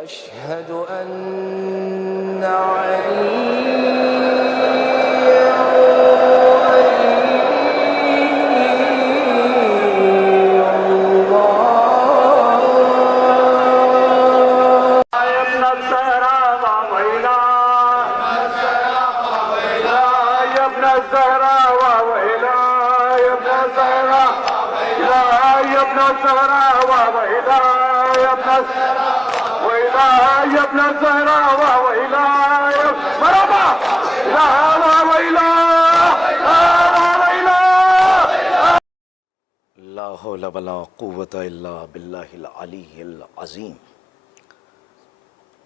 أشهد أن عليا لا حول ولا قوة إلا بالله العلي العظيم.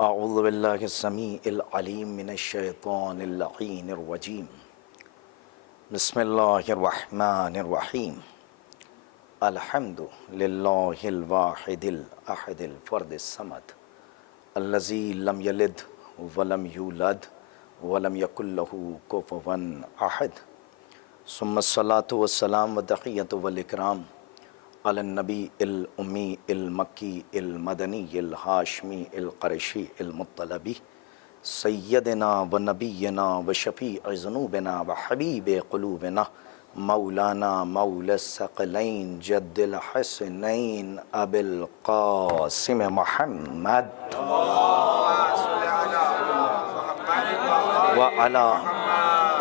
أعوذ بالله السميع العليم من الشيطان اللعين الرجيم. بسم الله الرحمن الرحيم. الحمد لله الواحد الأحد الفرد الصمد الذي لم يلد ولم يولد ولم يكن له كفوا أحد. ثم الصلاة والسلام والتحية والإكرام على النبي الأمي المكي المدني الهاشمي القرشي المطلبي سيدنا ونبينا وشفيع ذنوبنا وحبيب قلوبنا مولانا مولى الثقلين جد الحسنين أبي القاسم محمد وعلى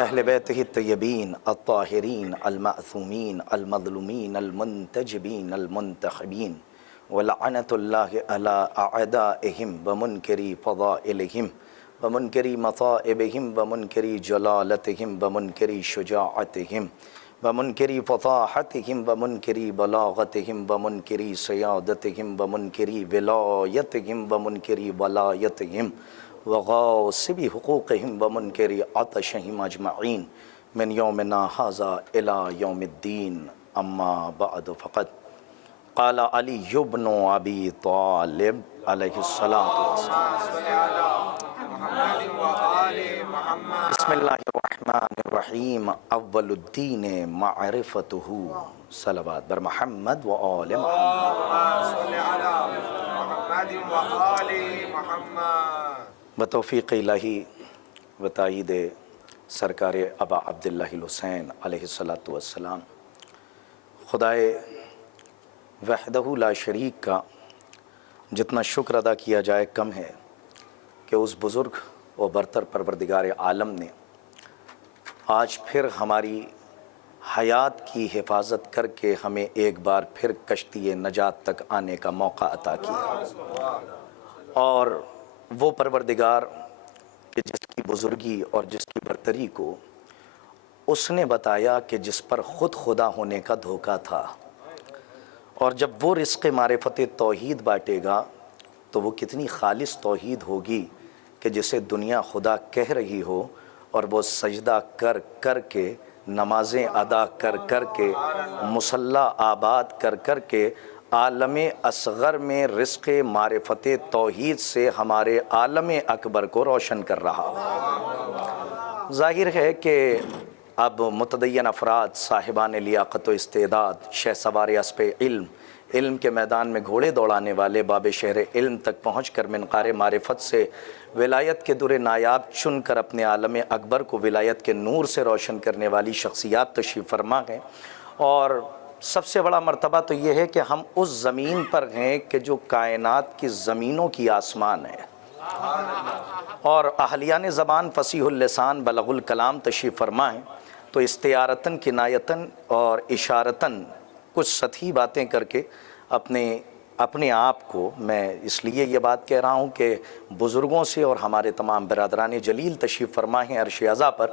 أهل بيته الطيبين الطاهرين المأثومين المظلومين المنتجبين المنتخبين ولعنة الله على أعدائهم ومنكري فضائلهم ومنكري مصائبهم ومنكري جلالتهم ومنكري شجاعتهم ومنكري فصاحتهم ومنكري بلاغتهم ومنكري سيادتهم ومنكري ولايتهم ومنكري ولايتهم وغاصب حقوقهم ومنكر عطشهم أجمعين من يومنا هذا إلى يوم الدين. أما بعد فقد قال علي بن أبي طالب عليه الصلاة والسلام بسم الله الرحمن الرحيم أول الدين معرفته صلوات بر محمد وآل محمد بتوفیق الہی و تائید سرکار ابا عبداللہ الحسین علیہ السلام خدائے وحدہ لا شریک کا جتنا شکر ادا کیا جائے کم ہے کہ اس بزرگ و برتر پروردگار عالم نے آج پھر ہماری حیات کی حفاظت کر کے ہمیں ایک بار پھر کشتی نجات تک آنے کا موقع عطا کیا. اور وہ پروردگار کہ جس کی بزرگی اور جس کی برتری کو اس نے بتایا کہ جس پر خود خدا ہونے کا دھوکہ تھا، اور جب وہ رزق معرفت توحید بانٹے گا تو وہ کتنی خالص توحید ہوگی کہ جسے دنیا خدا کہہ رہی ہو اور وہ سجدہ کر کر کے، نمازیں ادا کر کر کے، مصلی آباد کر کر کے عالم اصغر میں رزق معرفت توحید سے ہمارے عالم اکبر کو روشن کر رہا. ظاہر ہے کہ اب متدین افراد صاحبان لیاقت و استعداد، شہ سوار اسپ علم کے میدان میں گھوڑے دوڑانے والے باب شہر علم تک پہنچ کر منقار معرفت سے ولایت کے در نایاب چن کر اپنے عالم اکبر کو ولایت کے نور سے روشن کرنے والی شخصیات تشریف فرما ہیں. اور سب سے بڑا مرتبہ تو یہ ہے کہ ہم اس زمین پر ہیں کہ جو کائنات کی زمینوں کی آسمان ہے، اور اہلیان زبان فصیح اللسان بلغ الکلام تشریف فرما ہیں. تو استعارتاً کنایتاً اور اشارتاً کچھ سطحی باتیں کر کے اپنے آپ کو میں اس لیے یہ بات کہہ رہا ہوں کہ بزرگوں سے اور ہمارے تمام برادران جلیل تشریف فرما ہیں عرش اعلیٰ پر،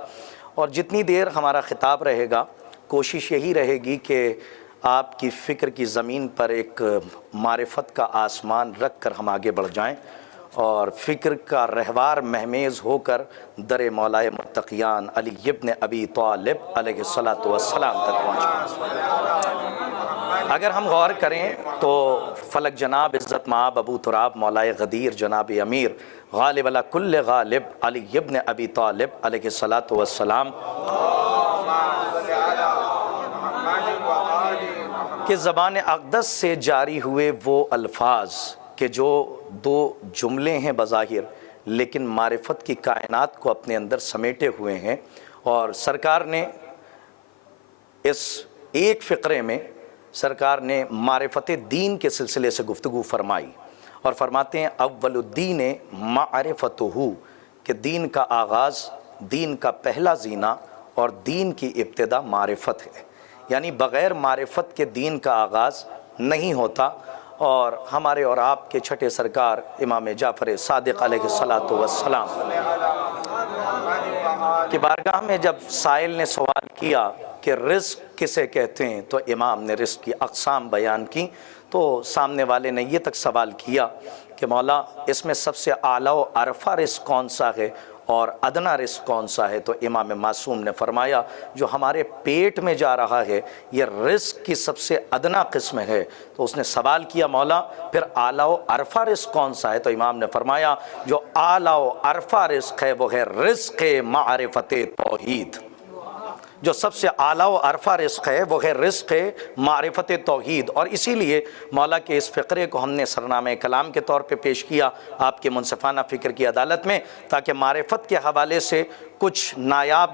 اور جتنی دیر ہمارا خطاب رہے گا کوشش یہی رہے گی کہ آپ کی فکر کی زمین پر ایک معرفت کا آسمان رکھ کر ہم آگے بڑھ جائیں اور فکر کا رہوار مہمیز ہو کر در مولائے متقیان علی ابن ابی طالب علیہ السلام تک پہنچیں. اگر ہم غور کریں تو فلک جناب عزت مآب ابو تراب مولائے غدیر جناب امیر غالب علی کل غالب علی ابن ابی طالب علیہ السلام کہ زبان اقدس سے جاری ہوئے وہ الفاظ کہ جو دو جملے ہیں بظاہر لیکن معرفت کی کائنات کو اپنے اندر سمیٹے ہوئے ہیں، اور سرکار نے اس ایک فقرے میں سرکار نے معرفت دین کے سلسلے سے گفتگو فرمائی، اور فرماتے ہیں اول الدین معرفتہ، کہ دین کا آغاز، دین کا پہلا زینہ اور دین کی ابتدا معرفت ہے، یعنی بغیر معرفت کے دین کا آغاز نہیں ہوتا۔ اور ہمارے اور آپ کے چھٹے سرکار امام جعفر صادق علیہ السلام کی بارگاہ میں جب سائل نے سوال کیا کہ رزق کسے کہتے ہیں، تو امام نے رزق کی اقسام بیان کی، تو سامنے والے نے یہ تک سوال کیا کہ مولا اس میں سب سے اعلیٰ و ارفع رزق کون سا ہے اور ادنا رزق کون سا ہے؟ تو امام معصوم نے فرمایا جو ہمارے پیٹ میں جا رہا ہے یہ رزق کی سب سے ادنا قسم ہے۔ تو اس نے سوال کیا مولا پھر اعلیٰ و ارفع رزق کون سا ہے؟ تو امام نے فرمایا جو اعلیٰ و ارفع رزق ہے وہ ہے رزق معرفت توحید، جو سب سے اعلیٰ و ارفع رزق ہے وہ ہے رزق معرفت توحید۔ اور اسی لیے مولا کے اس فقرے کو ہم نے سرنامہ کلام کے طور پہ پیش کیا آپ کے منصفانہ فکر کی عدالت میں، تاکہ معرفت کے حوالے سے کچھ نایاب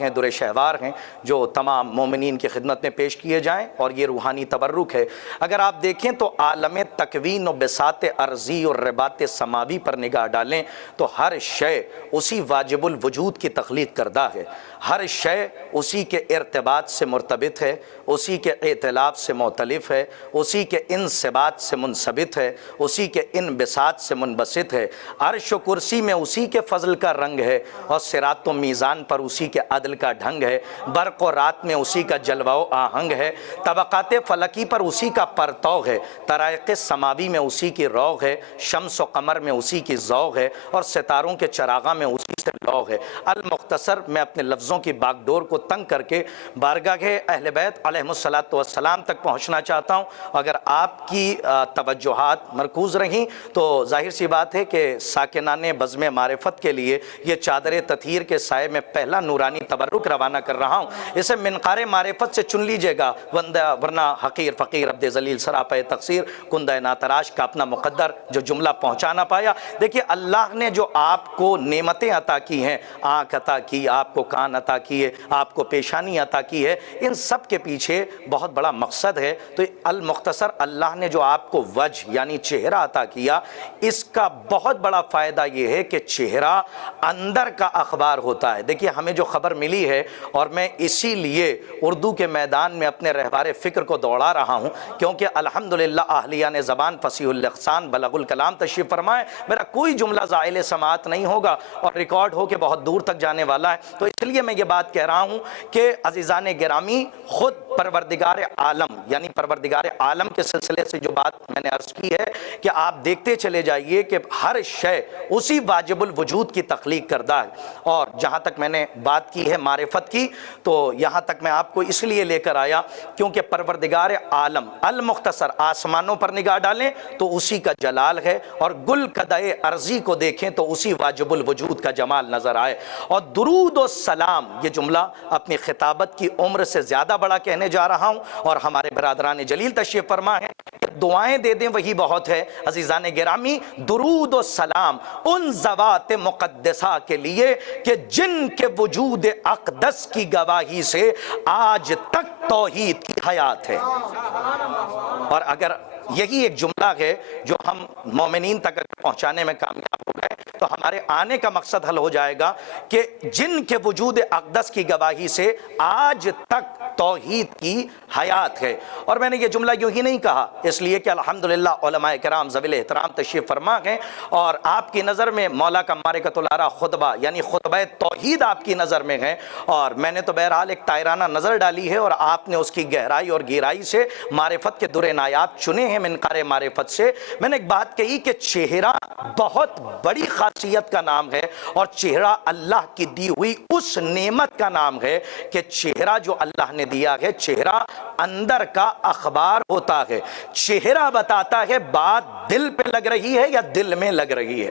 ہیں، در شہوار ہیں، جو تمام مومنین کی خدمت میں پیش کیے جائیں، اور یہ روحانی تبرک ہے۔ اگر آپ دیکھیں تو عالم تکوین و بساط ارضی اور رباط سماوی پر نگاہ ڈالیں تو ہر شے اسی واجب الوجود کی تخلیق کردہ ہے، ہر شے اسی کے ارتباط سے مرتبط ہے، اسی کے ائتلاف سے مختلف ہے، اسی کے انصبات سے منصبت ہے، اسی کے انبساط سے منبسط ہے، عرش و کرسی میں اسی کے فضل کا رنگ ہے، اور صراط و میزان پر اسی کے عدل کا ڈھنگ ہے، برق و رات میں اسی کا جلوہ و آہنگ ہے، طبقات فلکی پر اسی کا پرتو ہے، طرائق سماوی میں اسی کی روغ ہے، شمس و قمر میں اسی کی ذوق ہے، اور ستاروں کے چراغاں میں اسی سے لوگ ہے۔ المختصر میں اپنے لفظوں کی باغ ڈور کو تنگ کر کے بارگاہ اہل بیت علیہ السلام تک پہنچنا چاہتا ہوں۔ اگر آپ کی توجہات مرکوز رہیں تو ظاہر سی بات ہے کہ ساکنان بزم معرفت کے لیے یہ چادر تطہیر کے سائے میں پہلا نورانی تبرک روانہ کر رہا ہوں، اسے منقار معرفت سے چن لیجئے گا، ورنہ حقیر فقیر عبد ذلیل سراپا تقصیر کندہ ناتراش کا اپنا مقدر جو جملہ پہنچا نہ پایا۔ دیکھیے اللہ نے جو آپ کو نعمتیں عطا کی ہیں، آنکھ عطا کی، آپ کو کان عطا کیے، آپ کو پیشانی عطا کی ہے، ان سب کے پیچھے بہت بڑا مقصد ہے۔ تو المختصر اللہ نے جو آپ کو وجہ یعنی چہرہ عطا کیا، اس کا بہت بڑا فائدہ یہ ہے کہ چہرہ اندر کا اخبار ہوتا ہے۔ دیکھیے ہمیں جو خبر ملی ہے، اور میں اسی لیے اردو کے میدان میں اپنے رہبار فکر کو دوڑا رہا ہوں، کیونکہ الحمدللہ اہلیان زبان فصیح الاحسان بلغ الکلام تشریف فرمائے، میرا کوئی جملہ زائل سماعت نہیں ہوگا اور ریکارڈ ہو کے بہت دور تک جانے والا ہے۔ تو اس لیے میں یہ بات کہہ رہا ہوں کہ عزیزان گرامی، خود پروردگار عالم یعنی پروردگار عالم کے سلسلے سے جو بات میں نے عرض کی ہے کہ آپ دیکھتے چلے جائیے کہ ہر شے اسی واجب الوجود کی تخلیق کردہ ہے۔ اور جہاں تک میں نے بات کی ہے معرفت کی، تو یہاں تک میں آپ کو اس لیے لے کر آیا کیونکہ پروردگار عالم المختصر آسمانوں پر نگاہ ڈالیں تو اسی کا جلال ہے، اور گل قدائے ارضی کو دیکھیں تو اسی واجب الوجود کا جمال نظر آئے۔ اور درود و سلام، یہ جملہ اپنی خطابت کی عمر سے زیادہ بڑا کہنے جا رہا ہوں، اور ہمارے برادران جلیل تشریف فرما ہے کہ دعائیں دے دیں وہی بہت ہے۔ عزیزان گرامی، درود و سلام ان ذوات مقدسہ کے لیے کہ جن کے وجود اقدس کی گواہی سے آج تک توحید کی حیات ہے۔ اور اگر یہی ایک جملہ ہے جو ہم مومنین تک پہنچانے میں کامیاب ہو گئے تو ہمارے آنے کا مقصد حل ہو جائے گا کہ جن کے وجود اقدس کی گواہی سے آج تک توحید کی حیات ہے۔ اور میں نے یہ جملہ یوں ہی نہیں کہا، اس لیے کہ الحمدللہ علماء کرام ذوی احترام تشریف فرما ہیں، اور آپ کی نظر میں مولا کا مارکۃ العریٰ خطبہ یعنی خطبہ توحید آپ کی نظر میں ہے، اور میں نے تو بہرحال ایک تائرانہ نظر ڈالی ہے، اور آپ نے اس کی گہرائی اور گہرائی سے معرفت کے در نایاب چنے ہیں منقار معرفت سے۔ میں نے ایک بات کہی کہ چہرہ بہت بڑی خاصیت کا نام ہے، اور چہرہ اللہ کی دی ہوئی اس نعمت کا نام ہے کہ چہرہ جو اللہ نے دیا ہے، چہرہ اندر کا اخبار ہوتا ہے، چہرہ بتاتا ہے بات دل پہ لگ رہی ہے یا دل میں لگ رہی ہے۔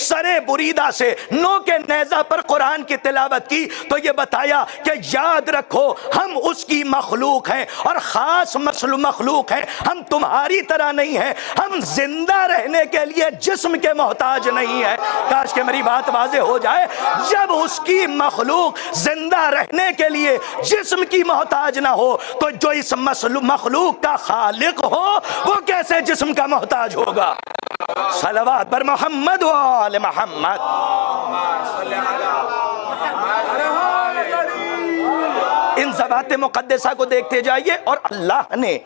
سرے بریدہ سے نو کے نیزہ پر قرآن کی تلاوت کی تو یہ بتایا کہ یاد رکھو ہم اس کی مخلوق ہیں اور خاص مخلوق ہیں، ہم تمہاری طرح نہیں ہیں، ہم زندہ رہنے کے لیے جسم کے محتاج نہیں ہیں۔ کاش کہ میری بات واضح ہو جائے، جب اس کی مخلوق زندہ رہنے کے لیے جسم کی محتاج نہ ہو تو جو اس مخلوق کا خالق ہو وہ کیسے جسم کا محتاج ہوگا؟ صلوات پر محمد و آل محمد۔ ان ذوات مقدسہ کو دیکھتے جائیے، اور اللہ نے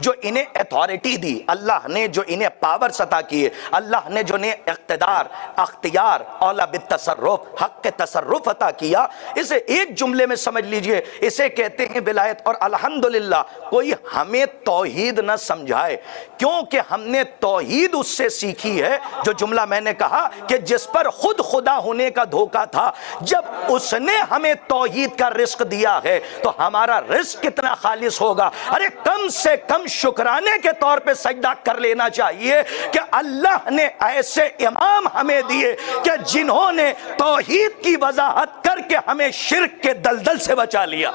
جو انہیں اتھارٹی دی، اللہ نے جو انہیں پاورز عطا کیے، اللہ نے جو انہیں اقتدار، اختیار، اولا بالتصرف، حق تصرف عطا کیا، اسے ایک جملے میں سمجھ لیجئے، اسے کہتے ہیں ولایت۔ اور الحمدللہ کوئی ہمیں توحید نہ سمجھائے، کیونکہ ہم نے توحید اس سے سیکھی ہے، جو جملہ میں نے کہا کہ جس پر خود خدا ہونے کا دھوکہ تھا، جب اس نے ہمیں توحید کا رزق دیا ہے تو ہمارا رزق کتنا خالص ہوگا۔ ارے کم سے کم شکرانے کے طور پہ سجدہ کر لینا چاہیے کہ اللہ نے ایسے امام ہمیں دیے کہ جنہوں نے توحید کی وضاحت کر کے ہمیں شرک کے دلدل سے بچا لیا۔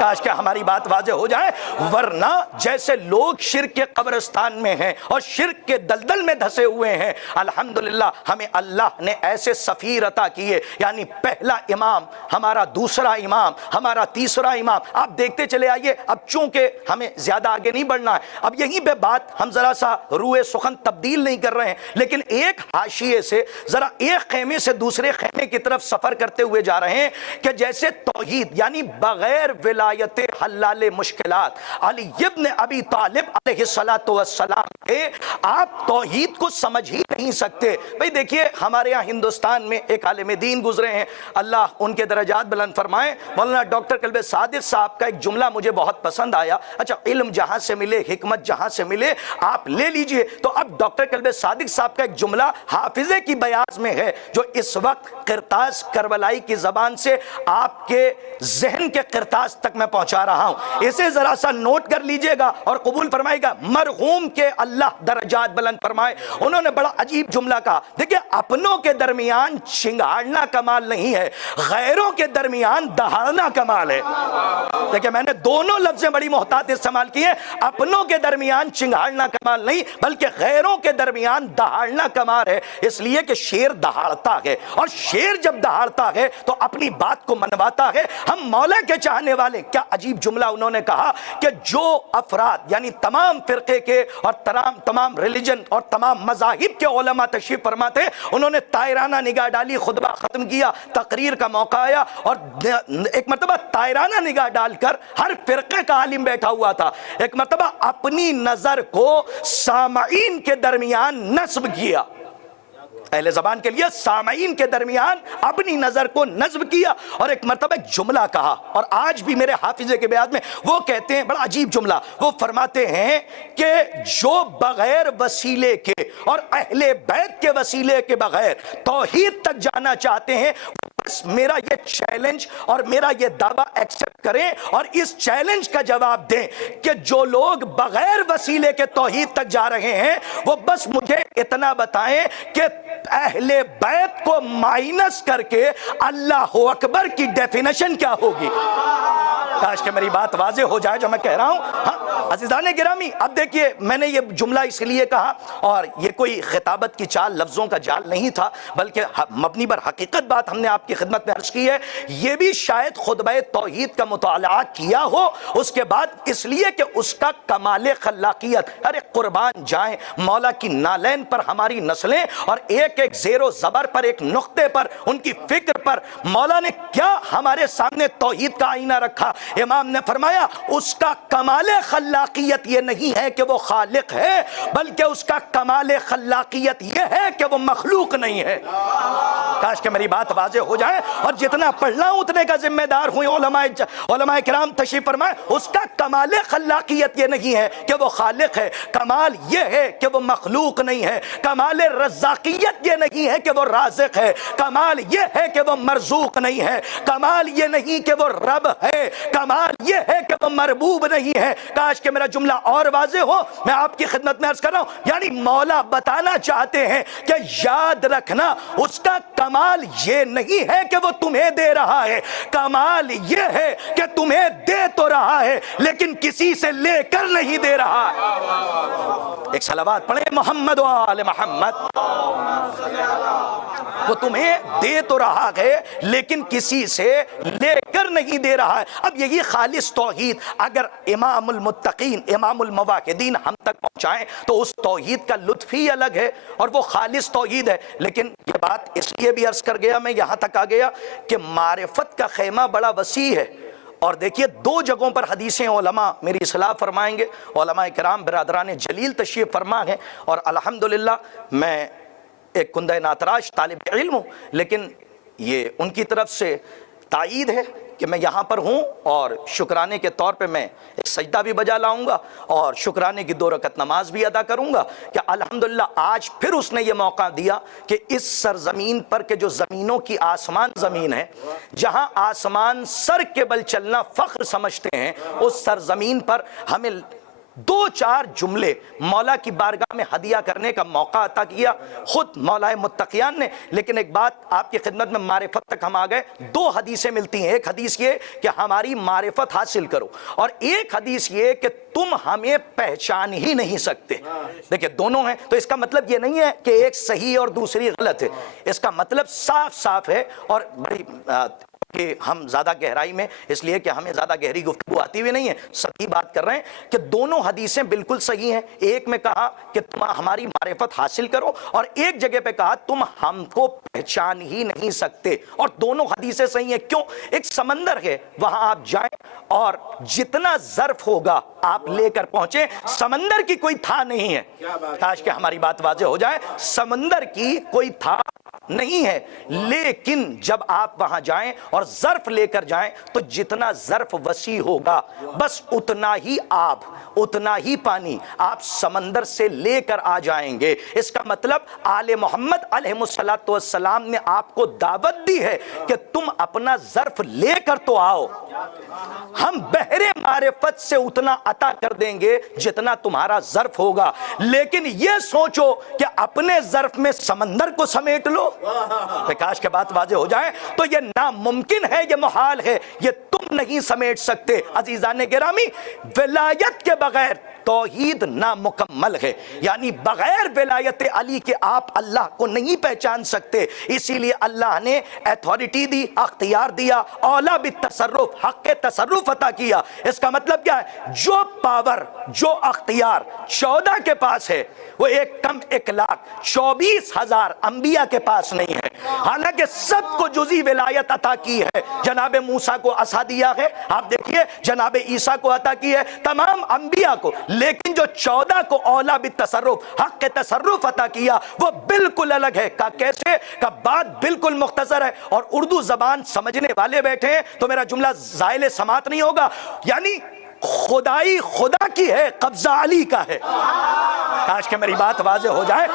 کاش کہ ہماری بات واضح ہو جائے، ورنہ جیسے لوگ شرک کے قبرستان میں ہیں اور شرک کے دلدل میں دھسے ہوئے ہیں، الحمدللہ ہمیں اللہ نے ایسے سفیر عطا کیے، یعنی پہلا امام، ہمارا دوسرا امام، ہمارا تیسرا امام۔ آپ دیکھتے چلے آئیے، اب چونکہ ہمیں زیادہ آگے نہیں بڑھنا ہے، اب یہیں پہ بات ہم ذرا سا روئے سخن تبدیل نہیں کر رہے ہیں، لیکن ایک حاشیے سے ذرا ایک خیمے سے دوسرے خیمے کی طرف سفر کرتے ہوئے جا رہے ہیں کہ جیسے توحید یعنی بغیر ولایت حلال مشکلات علی ابن ابی طالب علیہ السلام کے آپ توحید کو سمجھ ہی نہیں سکتے۔ بھئی دیکھیے ہمارے یہاں ہندوستان میں ایک عالم دین گزرے ہیں، اللہ ان کے درجات بلند فرمائے، مولانا ڈاکٹر قلب صادق صاحب کا ایک جملہ مجھے بہت پسند آیا۔ اچھا علم جہاں سے ملے، حکمت جہاں سے ملے آپ لے لیجئے، تو اب ڈاکٹر قلب صادق صاحب کا ایک جملہ حافظے کی بیاض میں ہے جو اس وقت قرطاس کربلائی کی زبان سے آپ کے ذہن کے قرطاس تک میں پہنچا رہا ہوں، اسے ذرا سا نوٹ کر لیجئے گا اور قبول فرمائے گا۔ مرحوم کے اللہ درجات بلند فرمائے، انہوں نے بڑا عجیب جملہ کہا، دیکھیں اپنوں کے درمیان چنگاڑنا کمال نہیں ہے، غیروں کے درمیان دہاڑنا کمال ہے۔ دیکھیں میں نے دونوں لفظیں بڑی محتاط استعمال کی ہیں، اپنوں کے درمیان چنگاڑنا کمال نہیں بلکہ غیروں کے درمیان دہاڑنا کمال ہے، اس لیے کہ شیر دہاڑتا ہے، اور شیر جب دہاڑتا ہے تو اپنی بات کو منواتا ہے۔ ہم مولا کے چاہنے والے، کیا عجیب جملہ انہوں نے کہا کہ جو افراد یعنی تمام فرقے کے اور تمام ریلیجن اور تمام مذاہب کے علماء تشریف فرما تھے، انہوں نے طائرانہ نگاہ ڈالی، خطبہ ختم کیا، تقریر کا موقع آیا اور ایک مرتبہ طائرانہ نگاہ ڈال کر ہر فرقے کا عالم بیٹھا ہوا تھا، ایک مرتبہ اپنی نظر کو سامعین کے درمیان نصب کیا، اہل زبان کے لیے سامعین کے درمیان اپنی نظر کو نصب کیا، اور ایک مرتبہ ایک جملہ کہا، اور آج بھی میرے حافظے کے بیان میں وہ کہتے ہیں، بڑا عجیب جملہ، وہ فرماتے ہیں کہ جو بغیر وسیلے کے اور اہل بیت کے وسیلے کے بغیر توحید تک جانا چاہتے ہیں، بس میرا یہ چیلنج اور میرا یہ دعویٰ ایکسپٹ کریں اور اس چیلنج کا جواب دیں کہ جو لوگ بغیر وسیلے کے توحید تک جا رہے ہیں وہ بس مجھے اتنا بتائیں کہ اہل بیت کو مائنس کر کے اللہ اکبر کی ڈیفینیشن کیا ہوگی۔ کاش کہ میری بات واضح ہو جائے جو میں کہہ رہا ہوں۔ ہاں عزیزان گرامی، اب دیکھیے میں نے یہ جملہ اس لیے کہا، اور یہ کوئی خطابت کی چال، لفظوں کا جال نہیں تھا، بلکہ مبنی بر حقیقت بات ہم نے آپ کی خدمت میں عرض کی ہے۔ یہ بھی شاید خطبہ توحید کا مطالعہ کیا ہو اس کے بعد، اس لیے کہ اس کا کمال خلاقیت، ارے قربان جائیں مولا کی نالین پر ہماری نسلیں، اور ایک ایک زیر و زبر پر، ایک نقطے پر، ان کی فکر پر مولا نے کیا ہمارے سامنے توحید کا آئینہ رکھا۔ امام نے فرمایا اس کا کمال خلاقیت یہ نہیں ہے کہ وہ خالق ہے، بلکہ اس کا کمال خلاقیت یہ ہے کہ وہ مخلوق نہیں ہے۔ کاش کہ میری بات واضح ہو جائے، اور جتنا پڑھنا ہوں اتنے کا ذمہ دار ہوں۔ علماء کرام تشریف فرمائے، اس کا کمال خلاقیت یہ نہیں ہے کہ وہ خالق ہے، کمال یہ ہے کہ وہ مخلوق نہیں ہے، کمال رزاقیت یہ نہیں ہے کہ وہ رازق ہے، کمال یہ ہے کہ وہ مرزوق نہیں ہے، کمال یہ نہیں کہ وہ رب ہے، کمال یہ ہے کہ وہ مربوب نہیں ہے۔ کاش کہ میرا جملہ اور واضح ہو۔ میں آپ کی خدمت میں عرض کر رہا ہوں، یعنی مولا بتانا چاہتے ہیں کہ یاد رکھنا اس کا کمال یہ نہیں ہے کہ وہ تمہیں دے رہا ہے، کمال یہ ہے کہ تمہیں دے تو رہا ہے لیکن کسی سے لے کر نہیں دے رہا ہے۔ ایک صلوات پڑھیں محمد و آل محمد۔ وہ تمہیں دے تو رہا ہے لیکن کسی سے لے کر نہیں دے رہا ہے۔ اب یہی خالص توحید اگر امام المتقین، امام الموحدین ہم تک پہنچائیں تو اس توحید کا لطف ہی الگ ہے، اور وہ خالص توحید ہے۔ لیکن یہ بات اس لیے بھی عرض کر گیا، میں یہاں تک آ گیا کہ معرفت کا خیمہ بڑا وسیع ہے، اور دیکھیے دو جگہوں پر حدیثیں علماء میری اصلاح فرمائیں گے، علماء کرام برادران جلیل تشریف فرما ہے، اور الحمدللہ میں ایک کندہ ناتراش طالب علم ہوں، لیکن یہ ان کی طرف سے تائید ہے کہ میں یہاں پر ہوں، اور شکرانے کے طور پہ میں ایک سجدہ بھی بجا لاؤں گا اور شکرانے کی 2 رکعت نماز بھی ادا کروں گا کہ الحمدللہ آج پھر اس نے یہ موقع دیا کہ اس سرزمین پر کہ جو زمینوں کی آسمان زمین ہے، جہاں آسمان سر کے بل چلنا فخر سمجھتے ہیں، اس سرزمین پر ہمیں 2-4 جملے مولا کی بارگاہ میں ہدیہ کرنے کا موقع عطا کیا خود مولا متقیان نے۔ لیکن ایک بات آپ کی خدمت میں، معرفت تک ہم آ گئے، 2 حدیثیں ملتی ہیں۔ ایک حدیث یہ کہ ہماری معرفت حاصل کرو، اور ایک حدیث یہ کہ تم ہمیں پہچان ہی نہیں سکتے۔ دیکھیں دونوں ہیں، تو اس کا مطلب یہ نہیں ہے کہ ایک صحیح اور دوسری غلط ہے، اس کا مطلب صاف صاف ہے، اور بڑی کہ ہم زیادہ گہرائی میں، اس لیے کہ ہمیں زیادہ گہری گفتگو آتی ہوئی نہیں ہے، سچی بات کر رہے ہیں کہ دونوں حدیثیں بالکل صحیح ہیں۔ ایک میں کہا کہ تم ہماری معرفت حاصل کرو، اور ایک جگہ پہ کہا تم ہم کو پہچان ہی نہیں سکتے، اور دونوں حدیثیں صحیح ہیں۔ کیوں؟ ایک سمندر ہے، وہاں آپ جائیں اور جتنا ظرف ہوگا آپ لے کر پہنچیں، سمندر کی کوئی تھا نہیں ہے۔ کاش کہ ہماری بات واضح ہو جائے، سمندر کی کوئی تھا نہیں ہے، لیکن جب آپ وہاں جائیں اور ظرف لے کر جائیں تو جتنا ظرف وسیع ہوگا بس اتنا ہی آب، اتنا ہی پانی آپ سمندر سے لے کر آ جائیں گے۔ اس کا مطلب آل محمد علیہ السلام نے آپ کو دعوت دی ہے کہ تم اپنا ظرف لے کر تو آؤ، ہم بحر معرفت سے اتنا عطا کر دیں گے جتنا تمہارا ظرف ہوگا، لیکن یہ سوچو کہ اپنے ظرف میں سمندر کو سمیٹ لو۔ کاش کے بات واضح ہو جائے، تو یہ ناممکن ہے، یہ محال ہے، یہ تم نہیں سمیٹ سکتے۔ عزیزان گرامی، ولایت کے بغیر توحید نامکمل ہے، یعنی بغیر ولایت علی کے آپ اللہ کو نہیں پہچان سکتے۔ اسی لیے اللہ نے ایتھارٹی دی، اختیار دیا، اولا بالتصرف، حق تصرف عطا کیا۔ اس کا مطلب کیا ہے؟ جو پاور، جو اختیار 14 کے پاس ہے، وہ 1,24,000 انبیاء کے پاس نہیں ہے، حالانکہ سب کو جزی ولایت عطا کی ہے۔ جناب موسیٰ کو عصا دیا ہے، آپ دیکھیے، جناب عیسیٰ کو عطا کی ہے، تمام انبیاء کو، لیکن جو 14 کو اولا بالتصرف، حق تصرف عطا کیا، وہ بالکل الگ ہے۔ کا کیسے؟ کا بات بالکل مختصر ہے، اور اردو زبان سمجھنے والے بیٹھے ہیں تو میرا جملہ زائل سماعت نہیں ہوگا، یعنی خدائی خدا کی ہے، قبضہ علی کا ہے۔ کاش کہ میری بات واضح ہو جائے۔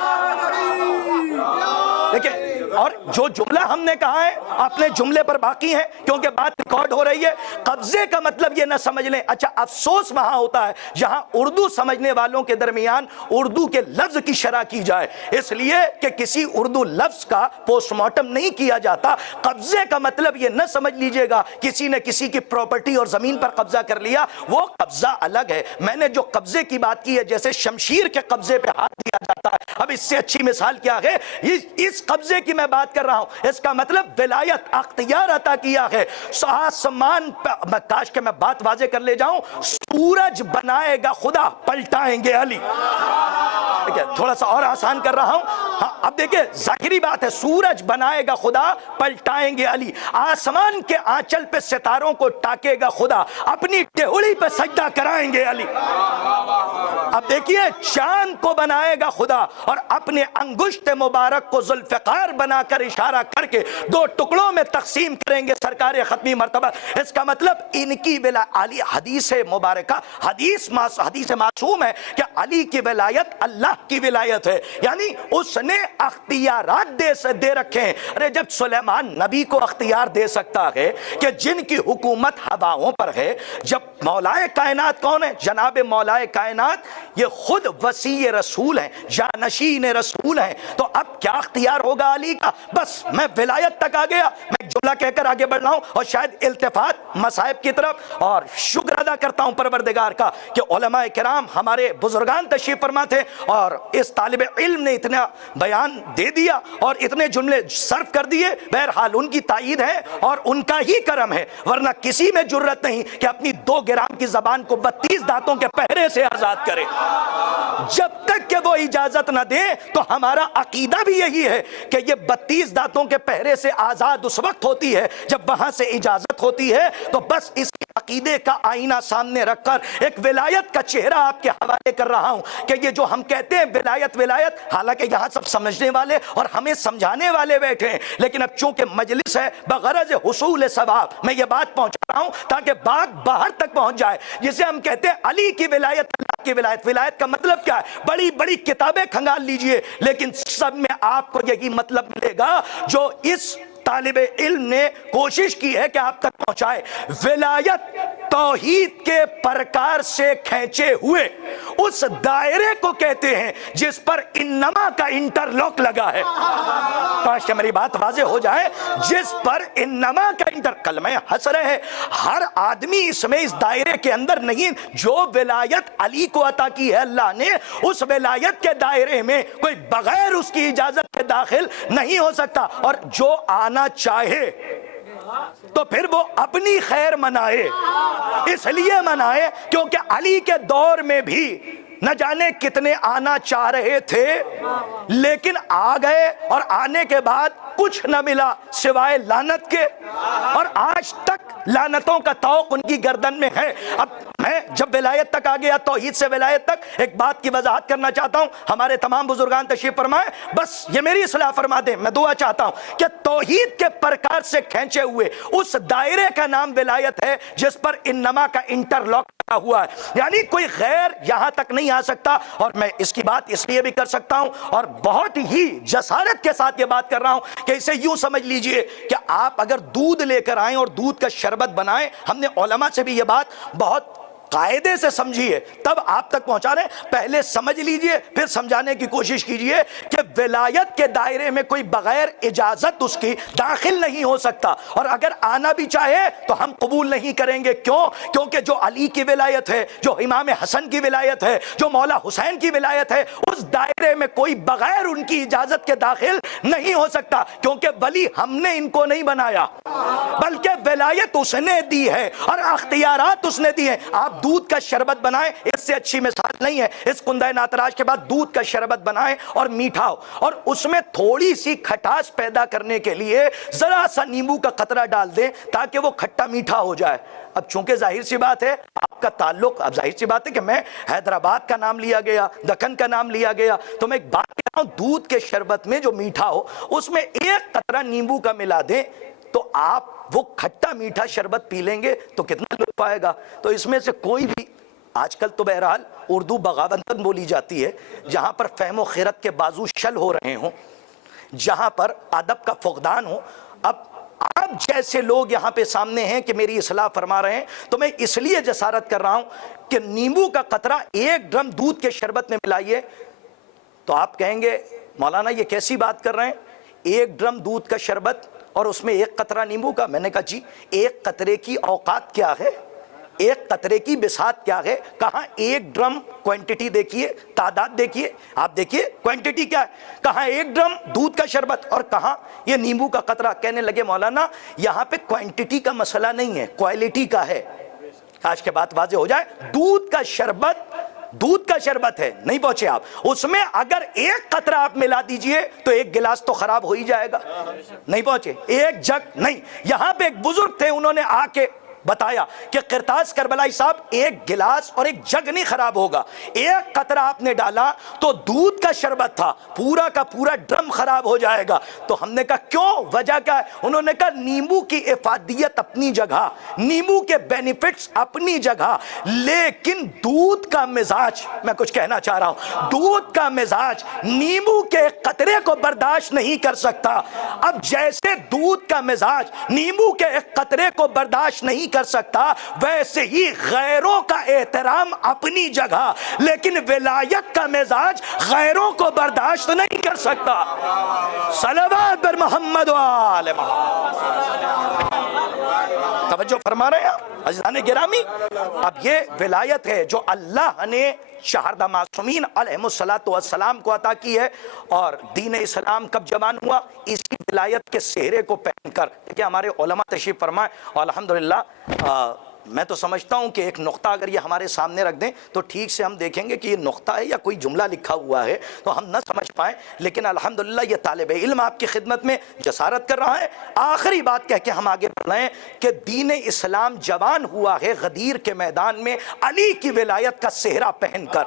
دیکھیں، اور جو جملہ ہم نے کہا ہے اپنے جملے پر باقی ہے، کیونکہ بات ریکارڈ ہو رہی ہے۔ قبضے کا مطلب یہ نہ سمجھ لیں۔ اچھا، افسوس وہاں ہوتا ہے جہاں اردو سمجھنے والوں کے درمیان اردو کے لفظ کی شرح کی جائے، اس لیے کہ کسی اردو لفظ کا پوسٹ مارٹم نہیں کیا جاتا۔ قبضے کا مطلب یہ نہ سمجھ لیجئے گا کسی نے کسی کی پراپرٹی اور زمین پر قبضہ کر لیا، وہ قبضہ الگ ہے۔ میں نے جو قبضے کی بات کی ہے، جیسے شمشیر کے قبضے پہ ہاتھ دیا جاتا ہے، اب اس سے اچھی مثال کیا ہے؟ اس قبضے کی میں بات کر رہا ہوں، اس کا مطلب ولایت، اختیار عطا کیا ہے۔ آسمان پہ، کاش کہ میں بات واضح کر لے جاؤں، سورج بنائے گا خدا، پلٹائیں گے علی۔ تھوڑا سا اور آسان کر رہا ہوں، ہاں اب دیکھیں ظاہری بات ہے، سورج بنائے گا خدا، پلٹائیں گے علی۔ آسمان کے آنچل پہ ستاروں کو ٹاکے گا خدا، اپنی ٹہوڑی پہ سجدہ کرائیں گے علی۔ اب دیکھیے چاند کو بنائے گا خدا اور اپنے انگشت مبارک کو ذوالفقار بنا کر اشارہ کر کے دو ٹکڑوں میں تقسیم کریں گے سرکار ختمی مرتبہ. اس کا مطلب ان کی علی حدیث مبارکہ حدیث معصوم ہے کہ علی کی ولایت اللہ کی ولایت ہے، یعنی اس نے اختیارات دے رکھے ہیں. ارے جب سلیمان نبی کو اختیار دے سکتا ہے کہ جن کی حکومت ہواؤں پر ہے، جب مولائے کائنات کون ہے؟ جناب مولائے کائنات یہ خود وسیع رسول ہیں، جانشین رسول ہیں، تو اب کیا اختیار ہوگا علی کا؟ بس میں ولایت تک آ گیا. میں ایک جملہ کہہ کر آگے بڑھ رہا ہوں اور شاید التفات مصائب کی طرف، اور شکر ادا کرتا ہوں پروردگار کا کہ علماء کرام ہمارے بزرگان تشریف فرما تھے اور اس طالب علم نے اتنا بیان دے دیا اور اتنے جملے صرف کر دیے. بہرحال ان کی تائید ہے اور ان کا ہی کرم ہے، ورنہ کسی میں جرت نہیں کہ اپنی 2 گرام کی زبان کو 32 دانتوں کے پہرے سے آزاد کرے. جب تک کہ وہ اجازت نہ دیں تو ہمارا عقیدہ بھی یہی ہے کہ یہ 32 دانتوں کے پہرے سے آزاد اس وقت ہوتی ہے جب وہاں سے اجازت ہوتی ہے. تو بس اس عقیدے کا آئینہ سامنے رکھ کر ایک ولایت کا چہرہ آپ کے حوالے کر رہا ہوں کہ یہ جو ہم کہتے ہیں ولایت، حالانکہ یہاں سب سمجھنے والے اور ہمیں سمجھانے والے بیٹھے ہیں، لیکن اب چونکہ مجلس ہے بغرض حصول ثواب میں یہ بات پہنچا رہا ہوں تاکہ بات باہر تک پہنچ جائے. جسے ہم کہتے ہیں علی کی ولایت، اللہ کی ولایت کا مطلب کیا ہے؟ بڑی بڑی کتابیں کھنگال لیجئے، لیکن سب میں آپ کو یہی مطلب ملے گا جو اس طالب علم نے کوشش کی ہے کہ آپ تک پہنچائے. ولایت توحید کے پرکار سے کھینچے ہوئے اس دائرے کو کہتے ہیں جس پر انما کا انٹرلاک لگا ہے. کاش کہ میری بات واضح ہو جائے. جس پر انما کا کلمہ حسر ہے. ہر آدمی اس میں اس دائرے کے اندر نہیں. جو ولایت علی کو عطا کی ہے اللہ نے، اس ولایت کے دائرے میں کوئی بغیر اس کی اجازت کے داخل نہیں ہو سکتا. اور جو آنا چاہے تو پھر وہ اپنی خیر منائے، اس لیے منائے کیونکہ علی کے دور میں بھی نہ جانے کتنے آنا چاہ رہے تھے لیکن آ گئے، اور آنے کے بعد کچھ نہ ملا سوائے لعنت کے، اور آج تک لعنتوں کا طوق ان کی گردن میں ہے. اب میں جب ولایت تک آ گیا، توحید سے ولایت تک، ایک بات کی وضاحت کرنا چاہتا ہوں. ہمارے تمام بزرگان تشریف فرمائے، بس یہ میری اصلاح فرما دیں. میں دعا چاہتا ہوں کہ توحید کے پرکار سے کھینچے ہوئے اس دائرے کا نام ولایت ہے جس پر انما کا انٹرلاک ہوا ہے، یعنی کوئی غیر یہاں تک نہیں آ سکتا. اور میں اس کی بات اس لیے بھی کر سکتا ہوں اور بہت ہی جسارت کے ساتھ یہ بات کر رہا ہوں کہ اسے یوں سمجھ لیجئے کہ آپ اگر دودھ لے کر آئیں اور دودھ کا شربت بنائیں، ہم نے علماء سے بھی یہ بات بہت قاعدے سے سمجھیے تب آپ تک پہنچا رہے ہیں. پہلے سمجھ لیجئے پھر سمجھانے کی کوشش کیجئے کہ ولایت کے دائرے میں کوئی بغیر اجازت اس کی داخل نہیں ہو سکتا، اور اگر آنا بھی چاہے تو ہم قبول نہیں کریں گے. کیوں؟ کیونکہ جو علی کی ولایت ہے، جو امام حسن کی ولایت ہے، جو مولا حسین کی ولایت ہے، اس دائرے میں کوئی بغیر ان کی اجازت کے داخل نہیں ہو سکتا. کیونکہ ولی ہم نے ان کو نہیں بنایا بلکہ ولایت اس نے دی ہے اور اختیارات اس نے دی ہیں. آپ دودھ کا شربت بنائیں، اس سے اچھی مثال نہیں ہے. اس کندہ ناتراج کے بعد دودھ کا شربت بنائیں اور میٹھا ہو، اور اس میں تھوڑی سی کھٹاس پیدا کرنے کے لیے ذرا سا نیمبو کا قطرہ ڈال دیں تاکہ وہ کھٹا میٹھا ہو جائے. اب چونکہ ظاہر سی بات ہے آپ کا تعلق، اب ظاہر سی بات ہے کہ میں حیدرآباد کا نام لیا گیا، دکن کا نام لیا گیا، تو میں ایک بات کہہ رہا ہوں، دودھ کے شربت میں جو میٹھا ہو اس میں ایک قطرہ نیمبو کا ملا دیں تو آپ وہ کھٹا میٹھا شربت پی لیں گے تو کتنا لطف آئے گا. تو اس میں سے کوئی بھی، آج کل تو بہرحال اردو بغاوتاً بولی جاتی ہے، جہاں پر فہم و خیرت کے بازو شل ہو رہے ہوں، جہاں پر ادب کا فقدان ہو. اب آپ جیسے لوگ یہاں پہ سامنے ہیں کہ میری اصلاح فرما رہے ہیں، تو میں اس لیے جسارت کر رہا ہوں کہ نیمبو کا قطرہ 1 ڈرم دودھ کے شربت میں ملائیے. تو آپ کہیں گے مولانا یہ کیسی بات کر رہے ہیں، 1 ڈرم دودھ کا شربت اور اس میں 1 قطرہ نیمبو کا؟ میں نے کہا جی، 1 قطرے کی اوقات کیا ہے، 1 قطرے کی بساط کیا ہے. کہاں 1 ڈرم کوانٹٹی دیکھیے، تعداد دیکھیے، آپ دیکھیے کوانٹٹی کیا ہے. کہاں 1 ڈرم دودھ کا شربت اور کہاں یہ نیمبو کا قطرہ. کہنے لگے مولانا یہاں پہ کوانٹٹی کا مسئلہ نہیں ہے، کوالٹی کا ہے. آج کے بات واضح ہو جائے. دودھ کا شربت ہے، نہیں پہنچے آپ اس میں، اگر 1 قطرہ آپ ملا دیجئے تو 1 گلاس تو خراب ہو ہی جائے گا. نہیں پہنچے، 1 جگ نہیں. یہاں پہ ایک بزرگ تھے، انہوں نے آ کے بتایا کہ قرطاس کربلائی صاحب ایک گلاس اور ایک جگ نہیں خراب ہوگا، ایک قطرہ آپ نے ڈالا تو دودھ کا شربت تھا، پورا کا پورا ڈرم خراب ہو جائے گا۔ تو ہم نے کہا کیوں، وجہ کیا ہے؟ انہوں نے کہا نیمبو کی افادیت اپنی جگہ، نیمبو کے بینیفٹس اپنی جگہ، لیکن دودھ کا مزاج، میں کچھ کہنا چاہ رہا ہوں، دودھ کا مزاج نیمبو کے قطرے کو برداشت نہیں کر سکتا۔ اب جیسے دودھ کا مزاج نیمبو کے ایک قطرے کو برداشت نہیں کر سکتا، ویسے ہی غیروں کا احترام اپنی جگہ، لیکن ولایت کا مزاج غیروں کو برداشت نہیں کر سکتا۔ صلوات بر محمد و آل محمد۔ توجہ فرما رہے ہیں عزیزان گرامی؟ اب یہ ولایت ہے جو اللہ نے شہردہ معصومین علیہ السلام کو عطا کی ہے، اور دین اسلام کب جوان ہوا؟ اسی ولایت کے سہرے کو پہن کر۔ دیکھیں ہمارے علماء تشریف فرمائے، اور الحمدللہ میں تو سمجھتا ہوں کہ ایک نقطہ اگر یہ ہمارے سامنے رکھ دیں تو ٹھیک سے ہم دیکھیں گے کہ یہ نقطہ ہے یا کوئی جملہ لکھا ہوا ہے تو ہم نہ سمجھ پائیں، لیکن الحمدللہ یہ طالب علم آپ کی خدمت میں جسارت کر رہا ہے۔ آخری بات کہہ کے ہم آگے بڑھ رہے ہیں کہ دین اسلام جوان ہوا ہے غدیر کے میدان میں علی کی ولایت کا سہرہ پہن کر،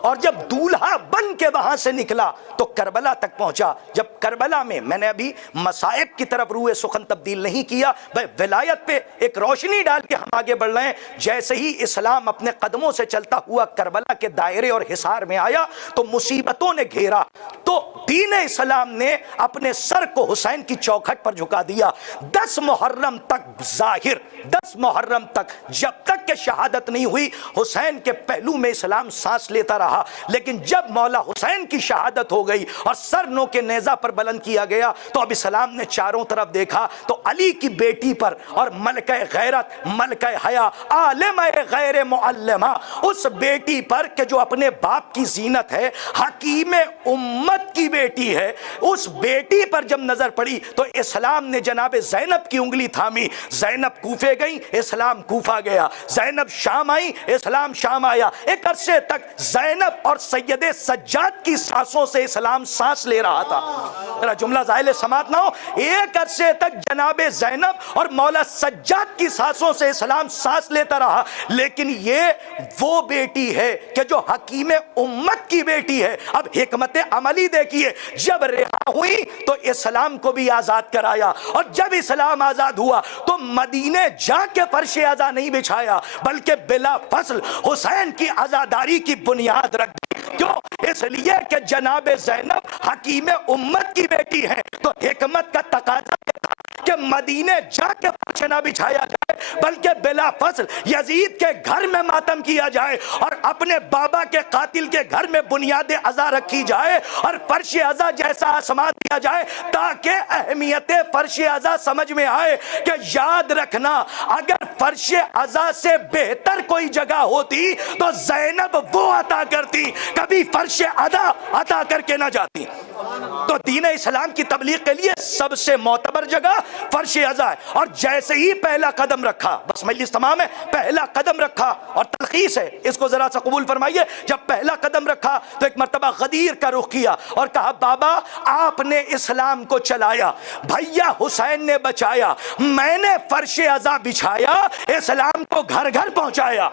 اور جب دولہا بن کے وہاں سے نکلا تو کربلا تک پہنچا۔ جب کربلا میں نے ابھی مصائب کی طرف روح سخن تبدیل نہیں کیا، ولایت پہ ایک روشنی ڈال کہ ہم آگے بڑھ رہے ہیں۔ جیسے ہی اسلام اپنے قدموں سے چلتا ہوا کربلا کے دائرے اور حصار میں آیا تو مصیبتوں نے گھیرا، تو دین اسلام نے اپنے سر کو حسین کی چوکھٹ پر جھکا دیا۔ 10 محرم تک ظاہر، 10 محرم تک، جب تک کہ شہادت نہیں ہوئی، حسین کے پہلو میں اسلام سانس لیتا رہا، لیکن جب مولا حسین کی شہادت ہو گئی اور سر نو کے نیزہ پر بلند کیا گیا تو اب اسلام نے چاروں طرف دیکھا تو علی کی بیٹی پر، اور ملکہ غیرت، ملکہ حیا، عالمہ غیر معلمہ، اس بیٹی پر کہ جو اپنے باپ کی زینت ہے، حکیم امت کی بیٹی ہے، اس بیٹی پر جب نظر پڑی تو اسلام نے جناب زینب کی انگلی تھامی۔ زینب کوفے گئی، اسلام کوفہ گیا، زینب شام آئی، اسلام شام آیا۔ ایک عرصے تک زینب اور سید سجاد کی سانسوں سے اسلام سانس لے رہا تھا۔ ذرا جملہ زائل سماعت نہ ہو، ایک عرصے تک جناب زینب اور مولا سجاد کی سانسوں سے اسلام سانس لیتا رہا، لیکن یہ وہ بیٹی ہے کہ جو حکیم امت کی بیٹی ہے۔ اب حکمت عملی دیکھیے، جب رہا ہوئی تو اسلام کو بھی آزاد کرایا، اور جب اسلام آزاد ہوا تو مدینے جا کے فرش عزا نہیں بچھایا، بلکہ بلا فصل حسین کی عزاداری کی بنیاد رکھ دی۔ کیوں؟ اس لیے کہ جناب زینب حکیم امت کی بیٹی ہے، تو حکمت کا تقاضا کہ مدینے جا کے فرش نہ بچھایا جائے، بلکہ بلا فصل یزید کے گھر میں ماتم کیا جائے اور اپنے بابا کے قاتل کے گھر میں بنیاد عزا رکھی جائے اور فرش عزا جیسا آسمان دیا جائے، تاکہ اہمیت فرش عزا سمجھ میں آئے کہ یاد رکھنا اگر فرش عزا سے بہتر کوئی جگہ ہوتی تو زینب وہ عطا کرتی، کبھی فرش عزا عطا کر کے نہ جاتی۔ تو دین اسلام کی تبلیغ کے لیے سب سے معتبر جگہ فرش عزا ہے، اور جیسے ہی پہلا قدم رکھا، بس مجلس تمام ہے، پہلا قدم رکھا، اور تلخیص ہے اس کو ذرا سا قبول فرمائیے، جب پہلا قدم رکھا تو ایک مرتبہ غدیر کا رخ کیا اور کہا بابا آپ نے اسلام کو چلایا، بھیا حسین نے بچایا، میں نے فرش عزا بچھایا، اسلام کو گھر گھر پہنچایا۔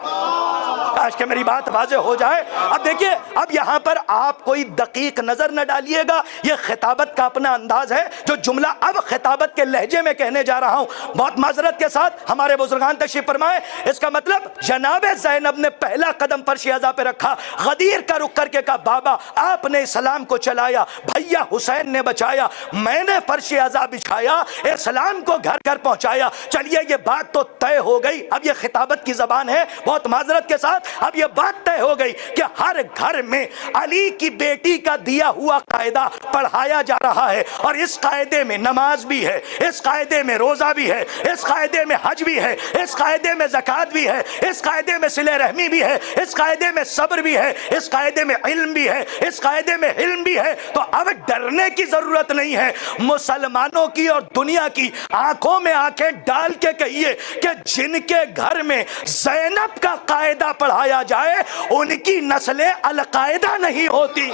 کاش کہ میری بات واضح ہو جائے۔ اب دیکھیے، اب یہاں پر آپ کوئی دقیق نظر نہ ڈالیے گا، یہ خطابت کا اپنا انداز ہے، جو جملہ اب خطابت کے لہجے میں کہنے جا رہا ہوں بہت معذرت کے ساتھ ہمارے بزرگان تشریف فرمائے۔ اس کا مطلب جناب زینب نے پہلا قدم فرش عزا پہ رکھا، غدیر کا رخ کر کے کہا بابا آپ نے اسلام کو چلایا، بھیا حسین نے بچایا، میں نے فرش عزا بچھایا، اسلام کو گھر گھر پہنچایا۔ چلیے یہ بات تو طے ہو گئی، اب یہ خطابت کی زبان ہے، بہت معذرت کے ساتھ اب یہ بات طے ہو گئی کہ ہر گھر میں علی کی بیٹی کا دیا ہوا قاعدہ پڑھایا جا رہا ہے، اور اس قاعدے میں نماز بھی ہے، اس قاعدے میں روزہ بھی ہے، اس قاعدے میں حج بھی ہے، اس قاعدے میں زکوٰۃ بھی ہے، اس قاعدے میں صلہ رحمی بھی ہے، اس قاعدے میں صبر بھی ہے، اس قاعدے میں علم بھی ہے، اس قاعدے میں حلم بھی ہے۔ تو اب ڈرنے کی ضرورت نہیں ہے، مسلمانوں کی اور دنیا کی آنکھوں میں آنکھیں ڈال کے کہیے کہ جن کے گھر میں زینب کا قاعدہ پڑھایا جائے ان کی نسلیں القاعدہ نہیں ہوتی۔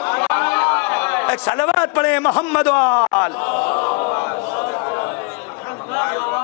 ایک صلوات پڑھیں محمد و آل۔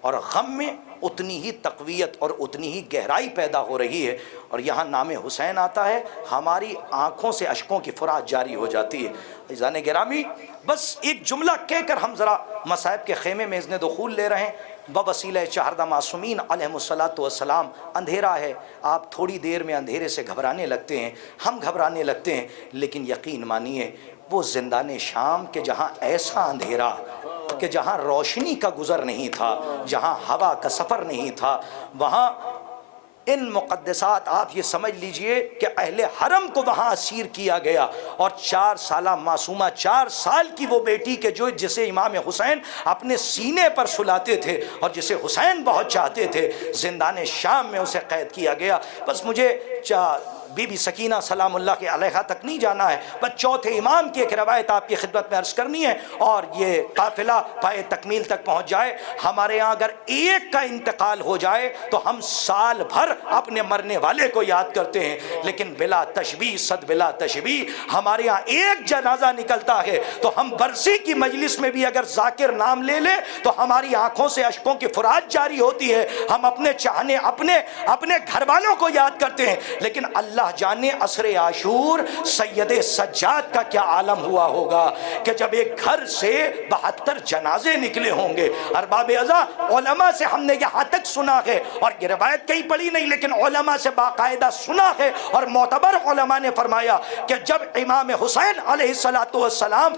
اور غم میں اتنی ہی تقویت اور اتنی ہی گہرائی پیدا ہو رہی ہے، اور یہاں نام حسین آتا ہے ہماری آنکھوں سے اشکوں کی فرات جاری ہو جاتی ہے۔ عزیزان گرامی، بس ایک جملہ کہہ کر ہم ذرا مصائب کے خیمے میں اذن دخول لے رہے ہیں۔ بوسیلہ چہاردہ معصومین علیہم الصلاۃ والسلام، اندھیرا ہے، آپ تھوڑی دیر میں اندھیرے سے گھبرانے لگتے ہیں، ہم گھبرانے لگتے ہیں، لیکن یقین مانیے وہ زندان شام کے جہاں ایسا اندھیرا کہ جہاں روشنی کا گزر نہیں تھا، جہاں ہوا کا سفر نہیں تھا، وہاں ان مقدسات، آپ یہ سمجھ لیجئے کہ اہل حرم کو وہاں اسیر کیا گیا، اور 4 سالہ معصومہ، 4 سال کی وہ بیٹی کہ جسے امام حسین اپنے سینے پر سلاتے تھے اور جسے حسین بہت چاہتے تھے، زندان شام میں اسے قید کیا گیا۔ بس مجھے بی بی سکینہ سلام اللہ کے علیہا تک نہیں جانا ہے، بس چوتھے امام کی ایک روایت آپ کی خدمت میں عرض کرنی ہے، اور یہ قافلہ پائے تکمیل تک پہنچ جائے۔ ہمارے ہاں اگر ایک کا انتقال ہو جائے تو ہم سال بھر اپنے مرنے والے کو یاد کرتے ہیں، لیکن بلا تشبیہ، صد بلا تشبیہ، ہمارے ہاں ایک جنازہ نکلتا ہے تو ہم برسی کی مجلس میں بھی اگر ذاکر نام لے لے تو ہماری آنکھوں سے اشکوں کی فرات جاری ہوتی ہے، ہم اپنے چاہنے اپنے گھر والوں کو یاد کرتے ہیں۔ لیکن اللہ جانے عصر عاشور سید سجاد کا کیا عالم ہوا ہوگا کہ جب ایک گھر سے 72 جنازے نکلے ہوں گے۔ ارباب ازا، علماء سے ہم نے یہاں تک سنا ہے، اور یہ روایت کہیں پڑھی نہیں لیکن علماء سے باقاعدہ سنا ہے، اور معتبر علماء نے فرمایا کہ جب امام حسین علیہ السلام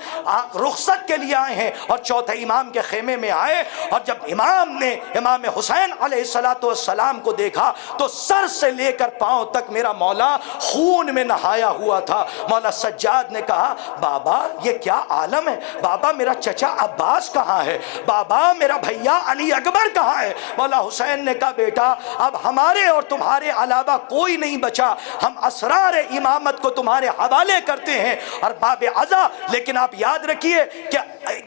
رخصت کے لیے آئے ہیں اور چوتھے امام کے خیمے میں آئے، اور جب امام نے امام حسین علیہ السلام کو دیکھا تو سر سے لے کر پاؤں تک میرا مولا خون میں نہایا ہوا تھا۔ مولا سجاد نے کہا بابا یہ کیا عالم ہے، بابا میرا چچا عباس کہاں ہے، بابا میرا بھیا علی اکبر کہاں ہے؟ مولا حسین نے کہا بیٹا اب ہمارے اور تمہارے علاوہ کوئی نہیں بچا، ہم اسرار امامت کو تمہارے حوالے کرتے ہیں۔ اور باب عزا، لیکن آپ یاد رکھیے کہ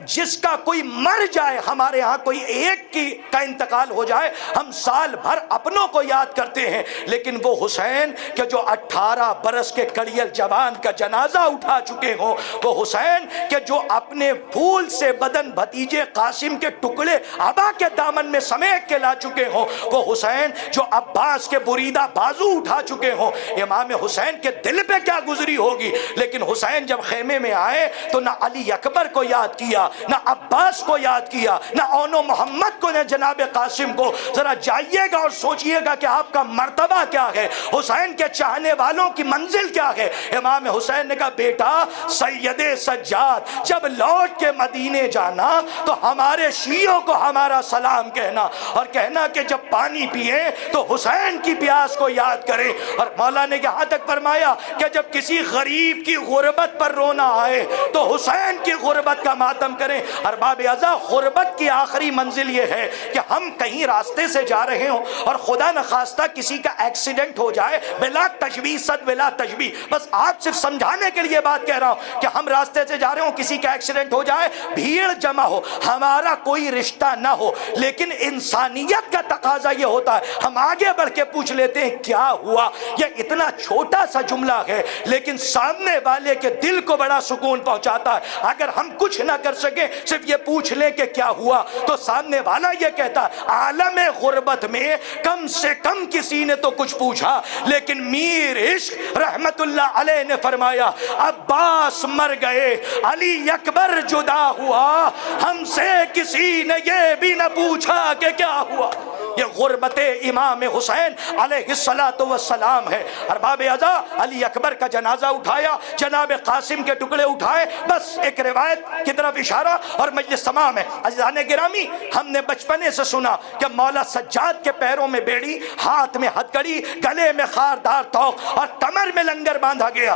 جس کا کوئی مر جائے، ہمارے ہاں کوئی ایک کا انتقال ہو جائے، ہم سال بھر اپنوں کو یاد کرتے ہیں، لیکن وہ حسین کہ جو 18 برس کے کڑیل جوان کا جنازہ اٹھا چکے ہوں، وہ حسین کہ جو اپنے پھول سے بدن بھتیجے قاسم کے ٹکڑے عبا کے دامن میں سمیٹ کے لا چکے ہوں، وہ حسین جو عباس کے بریدہ بازو اٹھا چکے ہوں، امام حسین کے دل پہ کیا گزری ہوگی۔ لیکن حسین جب خیمے میں آئے تو نہ علی اکبر کو یاد کیا، نہ عباس کو یاد کیا، نہ اون و محمد کو، نہ جناب قاسم کو۔ ذرا جائیے گا اور سوچئے گا کہ آپ کا مرتبہ کیا ہے، حسین کے چاہنے والوں کی منزل کیا ہے۔ امام حسین نے کہا بیٹا سید سجاد جب لوٹ کے مدینے جانا تو ہمارے شیعوں کو ہمارا سلام کہنا، اور کہنا کہ جب پانی پیے تو حسین کی پیاس کو یاد کرے۔ اور مولا نے یہاں تک فرمایا کہ جب کسی غریب کی غربت پر رونا آئے تو حسین کی غربت کا ماتم کریں۔ ارباب ازا، غربت کی آخری منزل یہ ہے کہ ہم کہیں راستے سے جا رہے ہوں اور خدا نخواستہ کسی کا ایکسیڈنٹ ہو جائے، بلا تشبیہ، صد بلا تشبیہ، بس آپ صرف سمجھانے کے لیے بات کہہ رہا ہوں کہ ہم راستے سے جا رہے ہوں، کسی کا ایکسیڈنٹ ہو جائے، بھیڑ جمع ہو، ہمارا کوئی رشتہ نہ ہو، لیکن انسانیت کا تقاضا یہ ہوتا ہے ہم آگے بڑھ کے پوچھ لیتے ہیں کیا ہوا۔ یہ اتنا چھوٹا سا جملہ ہے لیکن سامنے والے کے دل کو بڑا سکون پہنچاتا ہے۔ اگر ہم کچھ نہ کر سکیں، صرف یہ پوچھ لیں کہ کیا ہوا، تو سامنے والا یہ کہتا ہے عالم غربت میں کم سے کم کسی نے تو کچھ پوچھا۔ لیکن میر عشق رحمت اللہ علیہ نے فرمایا عباس مر گئے، علی اکبر جدا ہوا، ہم سے کسی نے یہ بھی نہ پوچھا کہ کیا ہوا۔ یہ غربت امام حسین علیہ السلام ہے۔ ارباب ازا، علی اکبر کا جنازہ اٹھایا، جناب قاسم کے ٹکڑے اٹھائے، بس ایک روایت کی طرف اشارہ اور مجلس تمام ہے۔ عزیزان گرامی، ہم نے بچپنے سے سنا کہ مولا سجاد کے پیروں میں بیڑی، ہاتھ میں ہتھکڑی، گلے میں خاردار توق اور کمر میں لنگر باندھا گیا،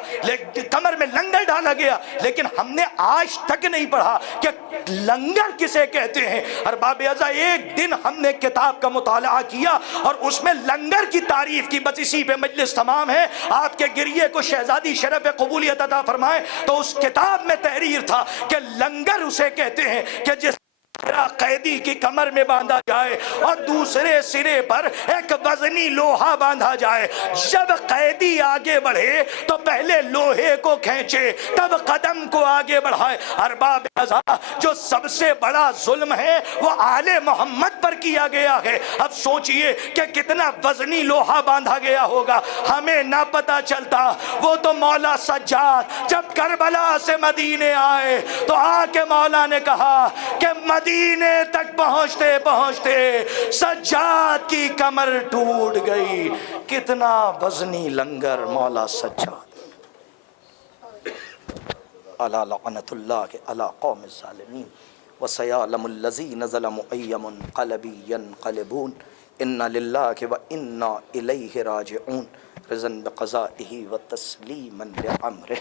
کمر میں لنگر ڈالا گیا، لیکن ہم نے آج تک نہیں پڑھا کہ لنگر کسے کہتے ہیں۔ ارباب ازا، ایک دن ہم نے کتاب کا مطالعہ کیا اور اس میں لنگر کی تعریف کی، بس اسی پہ مجلس تمام ہے۔ آپ کے گریے کو شہزادی شرف قبولیت عطا فرمائے۔ تو اس کتاب میں تحریر تھا کہ لنگر اسے کہتے ہیں کہ جس طرح قیدی کی کمر میں باندھا جائے اور دوسرے سرے پر ایک وزنی لوہا باندھا جائے. جب قیدی آگے بڑھے تو پہلے لوہے کو کھینچے تب قدم کو آگے بڑھائے. ارباب ازا جو سب سے بڑا ظلم ہے وہ آل محمد پر کیا گیا ہے. اب سوچئے کہ کتنا وزنی لوہا باندھا گیا ہوگا. ہمیں نہ پتا چلتا. وہ تو مولا سجاد جب کربلا سے مدینے آئے تو آ کے مولا نے کہا کہ مدینے تک پہنچتے پہنچتے سجاد کی کمر ٹوٹ گئی. کتنا وزنی لنگر مولا سجاد. الا لعنت اللہ علی قوم الظالمین وسیعلم الذین ظلموا ای منقلب ینقلبون انا للہ وانا الیہ راجعون رضا بقضائہ وتسلیما لامرہ.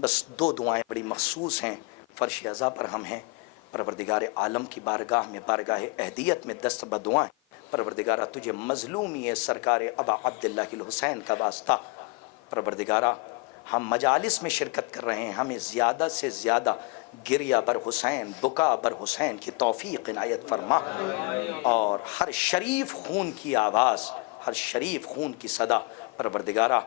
بس دو دعائیں بڑی مخصوص ہیں. فرش ازا پر ہم ہیں. پروردگار عالم کی بارگاہ میں بارگاہ اہدیت میں دست بدعائیں. پروردگارہ تجھے مظلومی سرکار ابا عبداللہ الحسین کا واسطہ. پروردگارہ ہم مجالس میں شرکت کر رہے ہیں. ہمیں زیادہ سے زیادہ گریہ بر حسین بکا بر حسین کی توفیق عنایت فرما. اور ہر شریف خون کی آواز ہر شریف خون کی صدا پروردگارہ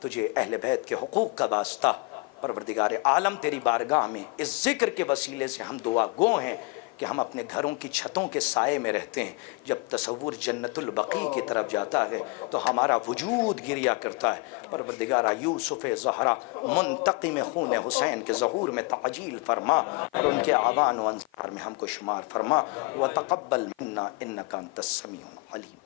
تجھے اہل بیت کے حقوق کا واسطہ. پروردگار عالم تیری بارگاہ میں اس ذکر کے وسیلے سے ہم دعا گو ہیں کہ ہم اپنے گھروں کی چھتوں کے سائے میں رہتے ہیں. جب تصور جنت البقیع کی طرف جاتا ہے تو ہمارا وجود گریہ کرتا ہے. پروردگارہ یوسف زہرا منتقم خون حسین کے ظہور میں تعجیل فرما اور ان کے اعوان و انصار میں ہم کو شمار فرما. وتقبل منا انک انت السمیع العلیم.